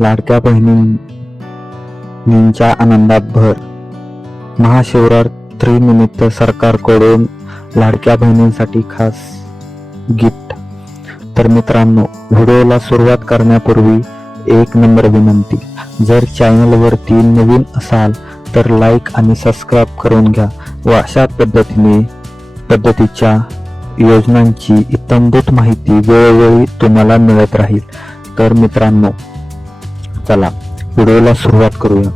लाडक्या बहिणींच्या आनंदात भर. महाशिवरात्री निमित्त सरकारकडून लाडक्या बहिणींसाठी खास गिफ्ट तर मित्रांनो व्हिडिओला सुरुवात करण्यापूर्वी एक नंबर विनंती. जर चॅनलवरती नवीन असाल तर लाईक आणि सबस्क्राईब करून घ्या व अशा पद्धतीने पद्धतीच्या योजनांची इतंभूत माहिती वेळोवेळी तुम्हाला मिळत राहील. तर मित्रांनो चला व्हिडिओला सुरुवात करूया.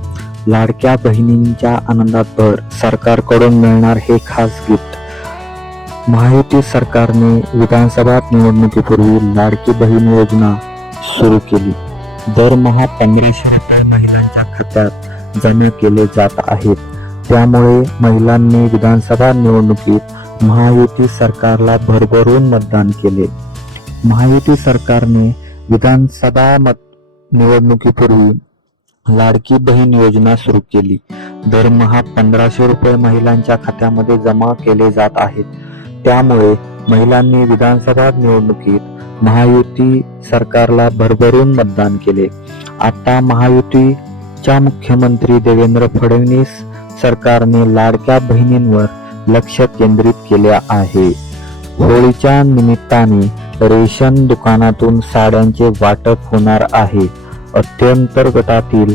लाडक्या बहिणींच्या आनंदात भर सरकारकडून मिळणार हे खास गिफ्ट महायुती सरकारने विधानसभा निवडणुकीपूर्वी लाडकी बहीण योजना सुरू केली. दरमहा पंधराशे रुपये महिलांच्या खात्यात जमा केले जात आहेत. त्यामुळे महिलांनी विधानसभा निवडणुकीत महायुती सरकारला भरभरून मतदान केले. महायुती सरकारने विधानसभा मत निवडणुकीपूर्वी लाडकी बहीण योजना सुरू केली. दरमहा पंधराशे रुपये महिलांच्या खात्यामध्ये जमा केले जात आहेत. त्यामुळे महिलांनी विधानसभा निवडणुकीत महायुती सरकारला भरभरून मतदान केले. आता महायुतीच्या मुख्यमंत्री देवेंद्र फडणवीस सरकारने लाडक्या बहिणींवर लक्ष केंद्रित केले आहे. होळीच्या निमित्ताने रेशन दुकानातून साड्यांचे वाटप होणार आहे. अत्यंतर्गतातील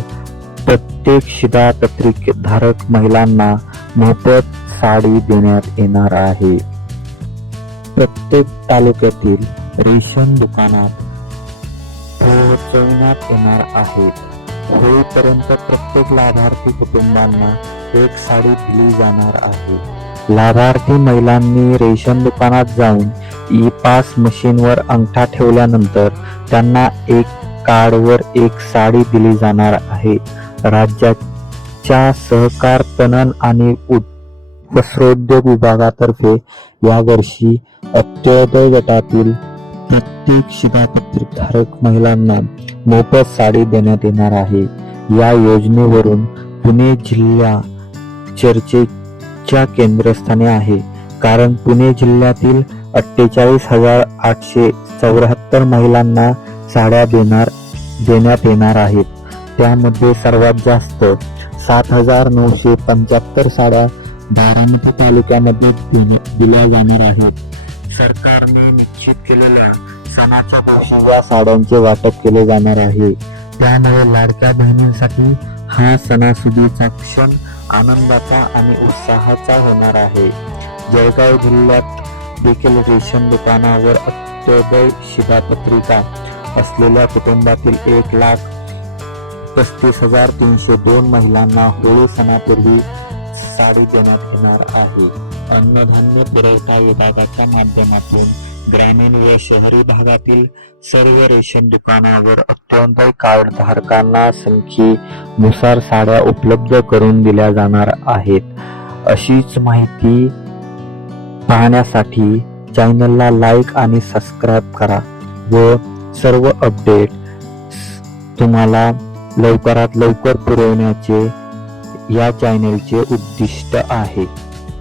प्रत्येक शिधापत्रिक धारक महिलांना मोफत साडी देण्यात येणार आहे. प्रत्येक तालुक्यातील रेशन दुकानात पोहोचवण्यात येणार आहे. होईपर्यंत प्रत्येक लाभार्थी कुटुंबांना एक साडी दिली जाणार आहे. लाभार्थी महिलांनी रेशन दुकानात जाऊन ई पास मशीनवर अंगठा ठेवल्यानंतर त्यांना एक कार्डवर एक साडी दिली जाणार आहे. राज्याच्या सहकार तणन आणि वस्त्रोद्योग विभागातर्फे यावर्षी अत्योदय गटातील प्रत्येक शिधापत्रधारक महिलांना मोफत साडी देण्यात येणार आहे. या योजनेवरून पुणे जिल्हा चर्चेच्या केंद्रस्थानी आहे. कारण पुणे जिल्ह्यातील अठ्ठेचाळीस हजार आठशे चौऱ्याहत्तर महिलांना साड्या देणार देण्यात येणार आहेत. त्यामध्ये सर्वात जास्त सात हजार नऊशे पंच्याहत्तर साड्या बारामती तालुक्यामध्ये देण्या- दिल्या जाणार आहेत. सरकारने निश्चित केलेल्या सणाच्या दिवशी या साड्यांचे वाटप केले जाणार आहे. त्यामुळे लाडक्या बहिणींसाठी हा सणासुदीचा क्षण आनंदाचा आणि उत्साहाचा होणार आहे. जळगाव जिल्ह्यात देखील रेशन दुकानावर अंत्योदय शिधापत्रिका असलेल्या कुटुंबातील एक लाख पस्तीस हजार तीनशे दोन महिलांना होळी सणापूर्वी साडी देण्यात येणार आहे. अन्नधान्य पुरवठा विभागाच्या माध्यमातून ग्रामीण व शहरी भागातील सर्व रेशन दुकानावर अत्यंत कार्ड धारकांना संख्येनुसार साड्या उपलब्ध करून दिल्या जाणार आहेत. अशीच माहिती पाहण्यासाठी चॅनलला लाईक आणि सबस्क्राईब करा व सर्व अपडेट तुम्हाला लवकरात लवकर पुरवण्याचे या चॅनेलचे उद्दिष्ट आहे.